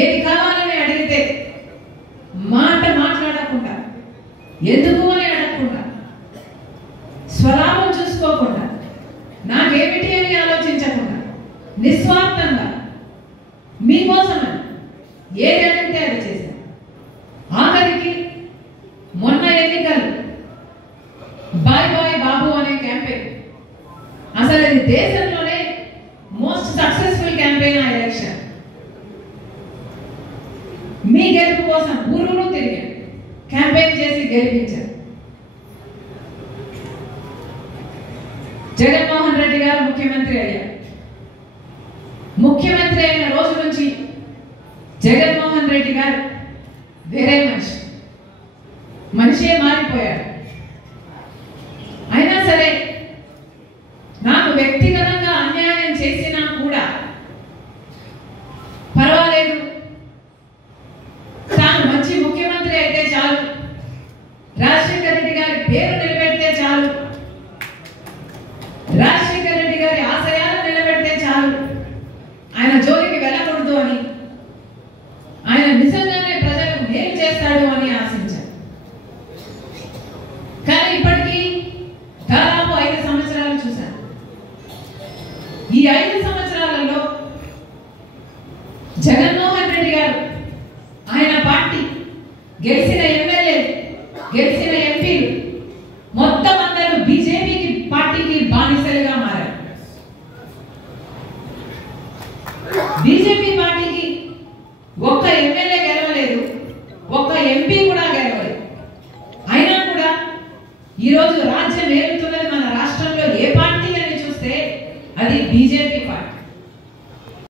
ఏది కావాలని అడిగితే మాట మాట్లాడకుండా, ఎందుకు అని అడగకుండా, స్వలాభం చూసుకోకుండా, నాకేమిటి అని ఆలోచించకుండా, నిస్వార్థంగా మీకోసమని ఏది అడిగితే అది చేశారు. ఆఖరికి మొన్న ఎన్నికలు బాయ్ బాయ్ బాబు అనే క్యాంపెయిన్, అసలు అది దేశంలోనే మోస్ట్ సక్సెస్ఫుల్ క్యాంపెయిన్ ఆ ఎలక్షన్. మీ గెలుపు కోసం ఊరును తిరిగారు, క్యాంపెయిన్ చేసి గెలిపించారు. జగన్మోహన్ రెడ్డి గారు ముఖ్యమంత్రి అయ్యారు. ముఖ్యమంత్రి అయిన రోజు నుంచి జగన్మోహన్ రెడ్డి గారు వేరే మనిషే మారిపోయాడు. అయినా సరే నాకు వ్యక్తిగతంగా అన్యాయం చేసినా కూడా పర్వాలేదు, తాను మంచి ముఖ్యమంత్రి అయితే చాలు, రాజశేఖర రెడ్డి గారి పేరు నిలబెడితే చాలు, రాజశేఖర రెడ్డి గారి ఆశయాలు నిలబెడితే చాలు, ఆయన జోలికి వెళ్ళకూడదు అని, ఆయన నిజంగానే ప్రజలకు మేలు చేస్తాడు అని ఆశించారు. కానీ ఇప్పటికీ దాదాపు 5 సంవత్సరాలు చూశాను. ఈ 5 సంవత్సరాలలో జగన్మోహన్ రెడ్డి గారు, ఆయన పార్టీ, గెలిచిన ఎమ్మెల్యేలు, గెలిచిన ఎంపీలు మొత్తం అందరూ బీజేపీకి పార్టీకి బానిసలుగా మారారు. బీజేపీ పార్టీకి